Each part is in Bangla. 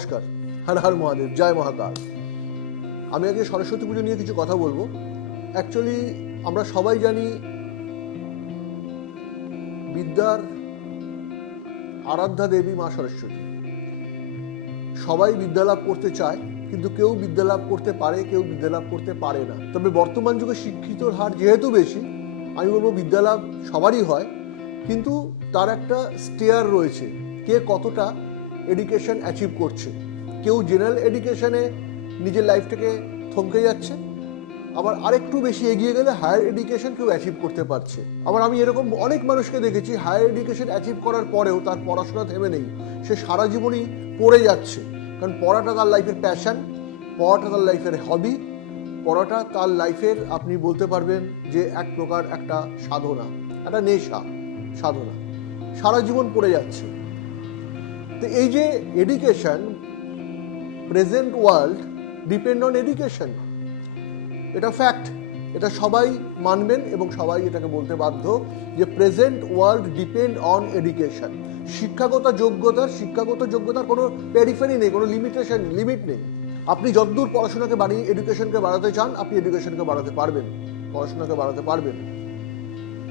নমস্কার, হর হর মহাদেব, জয় মহাকাল। আমি আজকে সরস্বতী পুজো নিয়ে কিছু কথা বলবো। অ্যাকচুয়ালি আমরা সবাই জানি বিদ্যার আরাধ্যা দেবী মা সরস্বতী। সবাই বিদ্যালাভ করতে চায়, কিন্তু কেউ বিদ্যালাভ করতে পারে, কেউ বিদ্যালাভ করতে পারে না। তবে বর্তমান যুগে শিক্ষিতর হার যেহেতু বেশি, আমি বলবো বিদ্যালাভ সবারই হয়, কিন্তু তার একটা স্টেয়ার রয়েছে, কে কতটা এডুকেশন অ্যাচিভ করছে। কেউ জেনারেল এডুকেশনে নিজের লাইফটাকে থমকে যাচ্ছে, আবার আরেকটু বেশি এগিয়ে গেলে হায়ার এডুকেশন কেউ অ্যাচিভ করতে পারছে। আবার আমি এরকম অনেক মানুষকে দেখেছি হায়ার এডুকেশন অ্যাচিভ করার পরেও তার পড়াশোনা থেমে নেই, সে সারা জীবনই পড়ে যাচ্ছে। কারণ পড়াটা তার লাইফের প্যাশন, পড়াটা তার লাইফের হবি, পড়াটা তার লাইফের আপনি বলতে পারবেন যে এক প্রকার একটা সাধনা, একটা নেশা, সাধনা। সারা জীবন পড়ে যাচ্ছে। তো এই যে education, present world depend on education, এটা ফ্যাক্ট, এটা সবাই মানবেন এবং সবাই এটাকে বলতে বাধ্য যে present world depend on education. শিক্ষাগত যোগ্যতার কোনো পেরিফেরি নেই, কোনো লিমিট নেই। আপনি যতদূর পড়াশোনাকে বাড়িয়ে এডুকেশনকে বাড়াতে চান, আপনি এডুকেশনকে বাড়াতে পারবেন, পড়াশোনাকে বাড়াতে পারবেন।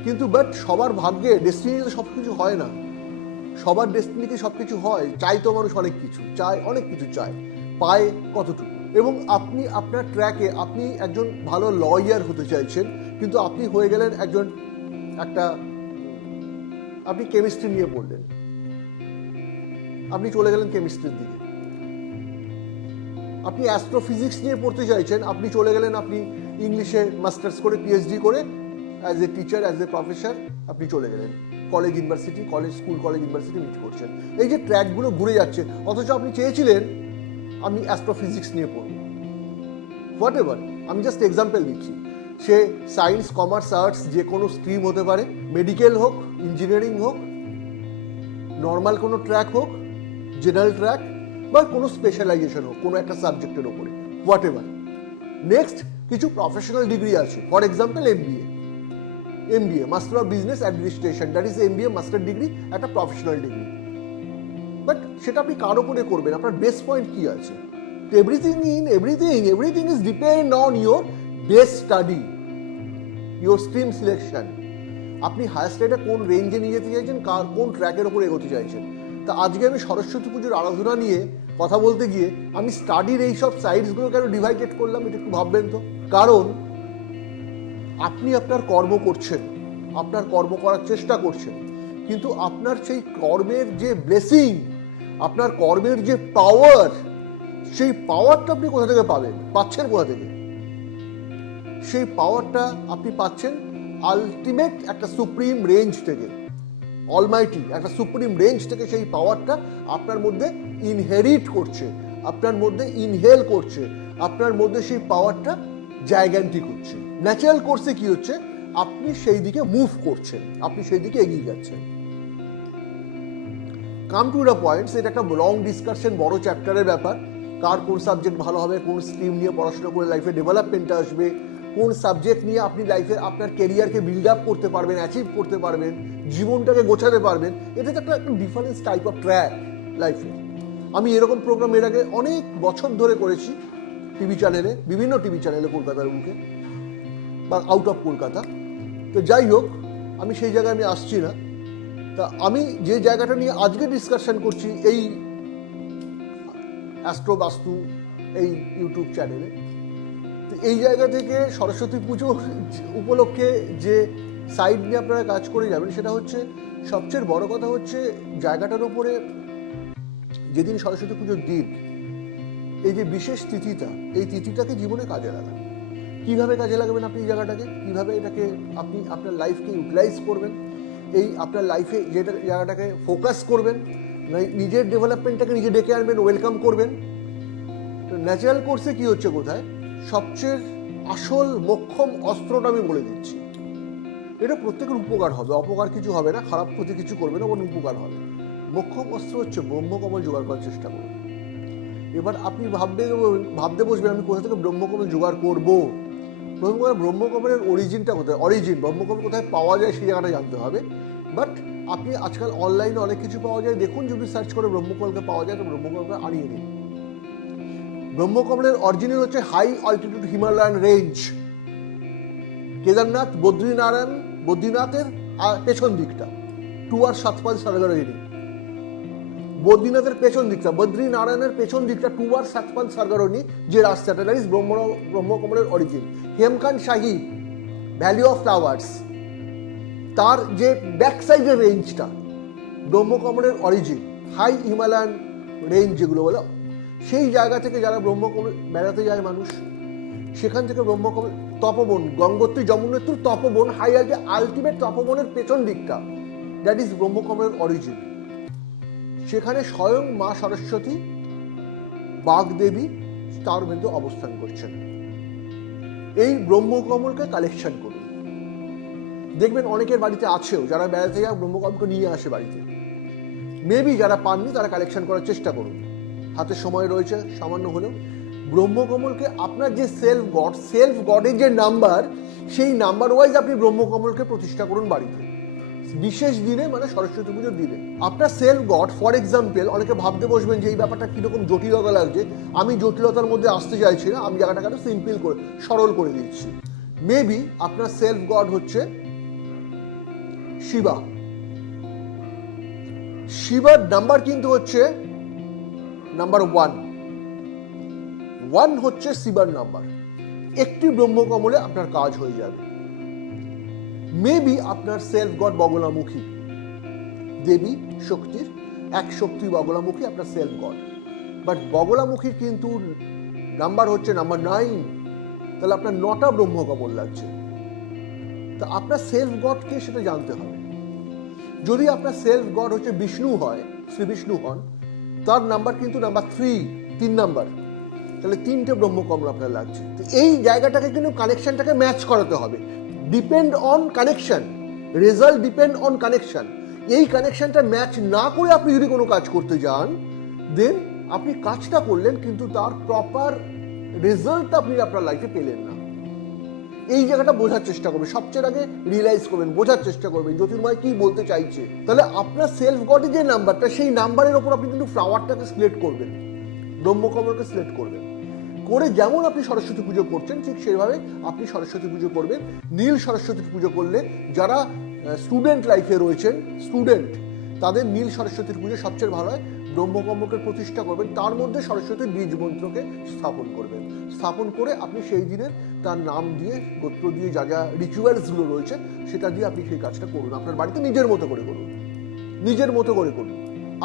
কিন্তু বাট সবার ভাগ্যে, ডেস্টিনিতে সব কিছু হয় না। সবার ডেস্টিনিতে সব কিছু হয়, চাই তো মানুষ অনেক কিছু চায়, অনেক কিছু চায়, পায় কতটুকু। এবং আপনি আপনার ট্র্যাকে, আপনি একজন ভালো লয়ার হতে চাইছেন, কিন্তু আপনি হয়ে গেলেন আপনি কেমিস্ট্রি নিয়ে পড়লেন, আপনি চলে গেলেন কেমিস্ট্রির দিকে। আপনি অ্যাস্ট্রোফিজিক্স নিয়ে পড়তে চাইছেন, আপনি চলে গেলেন, আপনি ইংলিশে মাস্টার্স করে পিএইচডি করে as a teacher, as a professor আপনি চলে গেলেন। College university, school college university meet করছেন। এই যে ট্র্যাকগুলো ঘুরে যাচ্ছে, অথচ আপনি চেয়েছিলেন আমি অ্যাস্ট্রোফিজিক্স নিয়ে পড়ব, হোয়াট এভার। আমি জাস্ট এক্সাম্পল দিচ্ছি। সে সায়েন্স, কমার্স, আর্টস যে কোনো স্ট্রিম হতে পারে, মেডিকেল হোক, ইঞ্জিনিয়ারিং হোক, নর্মাল কোনো ট্র্যাক হোক, জেনারেল ট্র্যাক, বা কোনো স্পেশালাইজেশন হোক কোনো একটা সাবজেক্টের ওপরে, হোয়াট এভার। নেক্সট কিছু প্রফেশনাল ডিগ্রি আছে, for example MBA, master of business administration, that is MBA master degree, একটা প্রফেশনাল ডিগ্রি। বাট সেটা আপনি কার উপরে করবেন, আপনার বেস পয়েন্ট কি আছে? Everything is depend on your base study, your stream selection. আপনি হায়ার স্টাডিটা কোন রেঞ্জে নিয়ে যেতে চাইছেন, কোন ট্র্যাকের উপরে এগোতে চাইছেন। তা আজকে আমি সরস্বতী পুজোর আরাধনা নিয়ে কথা বলতে গিয়ে আমি স্টাডির এইসব সাইডসগুলো কেন ডিভাইডেড করলাম, এটা একটু ভাববেন তো। কারণ আপনি আপনার কর্ম করছেন, আপনার কর্ম করার চেষ্টা করছেন, কিন্তু আপনার সেই কর্মের যে ব্লেসিং, আপনার কর্মের যে পাওয়ার, সেই পাওয়ারটা আপনি কোথা থেকে পাচ্ছেন কোথা থেকে? সেই পাওয়ারটা আপনি পাচ্ছেন আলটিমেট একটা সুপ্রিম রেঞ্জ থেকে, অলমাইটি একটা সুপ্রিম রেঞ্জ থেকে। সেই পাওয়ারটা আপনার মধ্যে ইনহেরিট করছে, আপনার মধ্যে ইনহেল করছে, আপনার মধ্যে সেই পাওয়ারটা জায়গান্টিক হচ্ছে। ন্যাচারাল কোর্সে কি হচ্ছে, আপনি সেই দিকে মুভ করছেন, আপনি সেই দিকে এগিয়ে যাচ্ছেন। কাম টু দ্য পয়েন্টস, এটা একটা লং ডিসকাশন, বড় চ্যাপ্টারের ব্যাপার। কার কোন সাবজেক্ট ভালো হবে, কোন স্ট্রিম নিয়ে পড়াশোনা করে লাইফে ডেভেলপমেন্টটা আসবে, কোন সাবজেক্ট নিয়ে আপনি লাইফে আপনার কেরিয়ারকে বিল্ড আপ করতে পারবেন, অ্যাচিভ করতে পারবেন, জীবনটাকে গোছাতে পারবেন, এটা তো একটা ডিফারেন্স টাইপ অফ ট্র্যাক লাইফে। আমি এরকম প্রোগ্রাম এর আগে অনেক বছর ধরে করেছি টিভি চ্যানেলে, বিভিন্ন টিভি চ্যানেলে, কলকাতার মুখে বা আউট অফ কলকাতা। তো যাই হোক, আমি সেই জায়গায় আমি আসছি না। তা আমি যে জায়গাটা নিয়ে আজকে ডিসকাশন করছি, এই অ্যাস্ট্রো বাস্তু এই ইউটিউব চ্যানেলে, তো এই জায়গা থেকে সরস্বতী পুজো উপলক্ষে যে সাইড নিয়ে আপনারা কাজ করে যাবেন, সেটা হচ্ছে সবচেয়ে বড় কথা হচ্ছে জায়গাটার উপরে যেদিন সরস্বতী পুজোর দিন, এই যে বিশেষ তিথিটা, এই তিথিটাকে জীবনে কাজে লাগান। কীভাবে কাজে লাগাবেন আপনি এই জায়গাটাকে, কীভাবে এটাকে আপনি আপনার লাইফকে ইউটিলাইজ করবেন, এই আপনার লাইফে যেটা জায়গাটাকে ফোকাস করবেন, নিজের ডেভেলপমেন্টটাকে নিজে ডেকে আনবেন, ওয়েলকাম করবেন। তো ন্যাচারাল কোর্সে কী হচ্ছে, কোথায় সবচেয়ে আসল মোক্ষম অস্ত্রটা আমি বলে দিচ্ছি। এটা প্রত্যেকের উপকার হবে, অপকার কিছু হবে না, খারাপ ক্ষতি কিছু করবে না, বরং উপকার হবে। মোক্ষম অস্ত্র হচ্ছে ব্রহ্মকমল জোগাড় করার চেষ্টা করুন। এবার আপনি ভাবতে বসবেন আমি কোথা থেকে ব্রহ্মকমল জোগাড় করবো। ব্রহ্মকমলের অরিজিনটা কোথায়, ব্রহ্মকমল কোথায় পাওয়া যায় সেই জায়গাটা জানতে হবে। বাট আপনি আজকাল অনলাইনে অনেক কিছু পাওয়া যায়, দেখুন যদি সার্চ করে ব্রহ্মকমলকে পাওয়া যায় তো ব্রহ্মকমলকে আনিয়ে নিন। ব্রহ্মকমলের অরিজিনাল হচ্ছে high altitude Himalayan range. Kedarnath, বদ্রীনাথের পেছন দিকটা টুয়ার সাতপাল সারগারোহিনী, বদ্রীনাথের পেছন দিকটা, বদ্রীনারায়ণের পেছন দিকটা টুয়ার সাতপাল সারগারোহিনী যে রাস্তাটা, দ্যাট ইজ ব্রহ্মকমলের অরিজিন। হেমকান শাহী, ভ্যালি অফ ফ্লাওয়ার্স, তার যে ব্যাক সাইডের রেঞ্জটা ব্রহ্মকমলের অরিজিন, হাই হিমালয়ান রেঞ্জ যেগুলো বলে, সেই জায়গা থেকে যারা ব্রহ্মকমল বেড়াতে যায় মানুষ, সেখান থেকে ব্রহ্মকমল তপবন, গঙ্গোত্রী যমুনোত্রী তপবন, হাই আলটিমেট তপবনের পেছন দিকটা, দ্যাট ইজ ব্রহ্মকমলের অরিজিন। সেখানে স্বয়ং মা সরস্বতী, বাগদেবী তার মধ্যে অবস্থান করছেন। এই ব্রহ্মকমলকে কালেকশন করুন। দেখবেন অনেকের বাড়িতে আছেও, যারা বেড়াতে যায় ব্রহ্মকমলকে নিয়ে আসে বাড়িতে। মেবি যারা পাননি তারা কালেকশন করার চেষ্টা করুন, হাতে সময় রয়েছে সামান্য হলেও। ব্রহ্মকমলকে আপনার যে সেলফ গডের যে নাম্বার, সেই নাম্বার ওয়াইজ আপনি ব্রহ্মকমলকে প্রতিষ্ঠা করুন বাড়িতে, বিশেষ দিনে, মানে সরস্বতী পুজোর দিনে। আপনার সেলফ গড, ফর এক্সাম্পল, অনেকে ভাবতে বসবেন যে এই ব্যাপারটা কিরকম জটিলতা লাগছে, আমি জটিলতার মধ্যে আসতে চাইছি না, আমি জায়গাটাকে সিম্পল করে সরল করে দিচ্ছি। মেবি আপনার সেলফ গড হচ্ছে শিবা। শিবার নাম্বার কিন্তু হচ্ছে নাম্বার 1 হচ্ছে শিবার নাম্বার। একটি ব্রহ্মকমলে আপনার কাজ হয়ে যাবে। মেবি আপনার সেলফ গড বগলামুখী, দেবী শক্তির এক শক্তি বগলামুখী আপনার সেলফ গড, বাট বগলামুখীর কিন্তু নাম্বার হচ্ছে নাম্বার 9, তাহলে আপনার 9টা ব্রহ্মকমল লাগছে। তা আপনার সেলফ গডকে সেটা জানতে হবে। যদি আপনার সেলফ গড হচ্ছে বিষ্ণু হয়, শ্রী বিষ্ণু হন, তার নাম্বার কিন্তু নাম্বার 3 নাম্বার, তাহলে 3টে ব্রহ্মকমল আপনার লাগছে। তো এই জায়গাটাকে কিন্তু কানেকশনটাকে ম্যাচ করাতে হবে। Depend on connection, result depend on connection. এই কানেকশনটা ম্যাচ না করে আপনি যদি কোনো কাজ করতে যান, দেন আপনি কাজটা করলেন কিন্তু তার প্রপার রেজাল্ট আপনি আপনার লাইফে পেলেন না। এই জায়গাটা বোঝার চেষ্টা করবেন, সবচেয়ে আগে রিয়েলাইজ করবেন, বোঝার চেষ্টা করবেন জ্যোতির্ময় কি বলতে চাইছে। তাহলে আপনার সেলফ গডের যে নাম্বারটা, সেই নাম্বারের ওপর আপনি কিন্তু ফ্লাওয়ারটাকে সিলেক্ট করবেন, ব্রহ্মকমলকে সিলেক্ট করবেন, করে যেমন আপনি সরস্বতী পুজো করছেন ঠিক সেভাবে আপনি সরস্বতী পুজো করবেন। নীল সরস্বতী পুজো করলে যারা স্টুডেন্ট লাইফে রয়েছেন, তাদের নীল সরস্বতীর পুজো সবচেয়ে ভালো হয়। ব্রহ্মকমলকে প্রতিষ্ঠা করবেন, তার মধ্যে সরস্বতীর বীজ মন্ত্রকে স্থাপন করবেন। স্থাপন করে আপনি সেই দিনের তার নাম দিয়ে, গোত্র দিয়ে, যা যা রিচুয়ালসগুলো রয়েছে সেটা দিয়ে আপনি সেই কাজটা করুন। আপনার বাড়িতে নিজের মতো করে করুন, নিজের মতো করে করুন।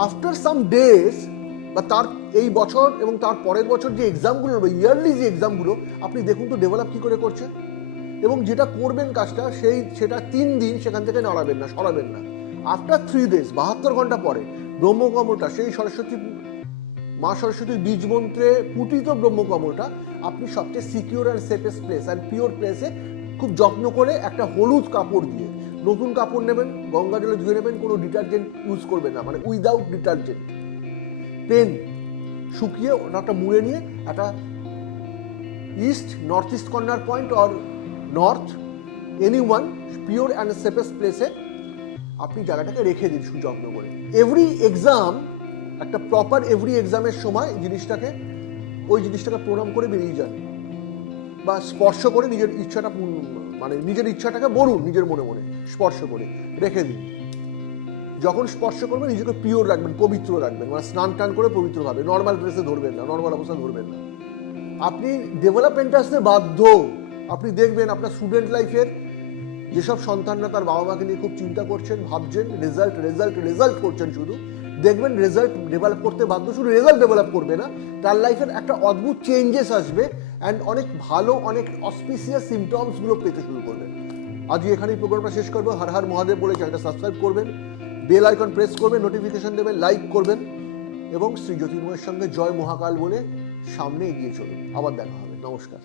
আফটার সাম ডেজ বা তার এই বছর এবং তার পরের বছর যে এক্সামগুলো হবে, ইয়ারলি যে এক্সামগুলো, আপনি দেখুন তো ডেভেলপ কি করে করছে। এবং যেটা করবেন কাজটা, সেটা 3 দিন সেখান থেকে নড়াবেন না, সরাবেন না। আফটার 3 days, 72 ঘন্টা পরে ব্রহ্মকমলটা, সেই মা সরস্বতীর বীজ মন্ত্রে পুটিত ব্রহ্মকমলটা আপনি সবচেয়ে secure and safest place and pure প্লেসে খুব যত্ন করে একটা হলুদ কাপড় দিয়ে, নতুন কাপড় নেবেন, গঙ্গা জলে ধুয়ে নেবেন, কোনো ডিটারজেন্ট ইউজ করবেন না, মানে উইদাউট ডিটারজেন্ট, পেন শুকিয়ে ওটা মুড়ে নিয়ে একটা north east corner point or north, anyone pure and safest প্লেসে আপনি জায়গাটাকে রেখে দিন সুযত্ন করে। এভরি এক্সামের সময় ওই জিনিসটাকে প্রণাম করে বেরিয়ে যান, বা স্পর্শ করে নিজের ইচ্ছাটাকে বলুন, নিজের মনে মনে স্পর্শ করে রেখে দিন। যখন স্পর্শ করবেন নিজেকে পিওর রাখবেন, পবিত্র রাখবেন, মানে স্নান টান করে পবিত্রভাবে, নর্মাল ড্রেসে ধরবেন না, নর্মাল অবস্থা ধরবেন না। আপনি ডেভেলপমেন্টে আসতে বাধ্য। আপনি দেখবেন আপনার স্টুডেন্ট লাইফের যেসব সন্তানরা তার বাবা মাকে নিয়ে খুব চিন্তা করছেন, ভাবছেন, রেজাল্ট করছেন, শুধু দেখবেন রেজাল্ট ডেভেলপ করতে বাধ্য। শুধু রেজাল্ট ডেভেলপ করবে না, তার লাইফের একটা অদ্ভুত চেঞ্জেস আসবে অ্যান্ড অনেক ভালো, অনেক অসপিসিয়াস সিমটমসগুলো পেতে শুরু করবেন। আজকে এখানেই প্রোগ্রামটা শেষ করবো। হর হর মহাদেব বলে চ্যানেলটা সাবস্ক্রাইব করবেন, বেল আইকন প্রেস করবেন, নোটিফিকেশন দেবেন, লাইক করবেন এবং শ্রী জ্যোতির্ময়ের সঙ্গে জয় মহাকাল বলে সামনে এগিয়ে চলুন। আবার দেখা হবে। নমস্কার।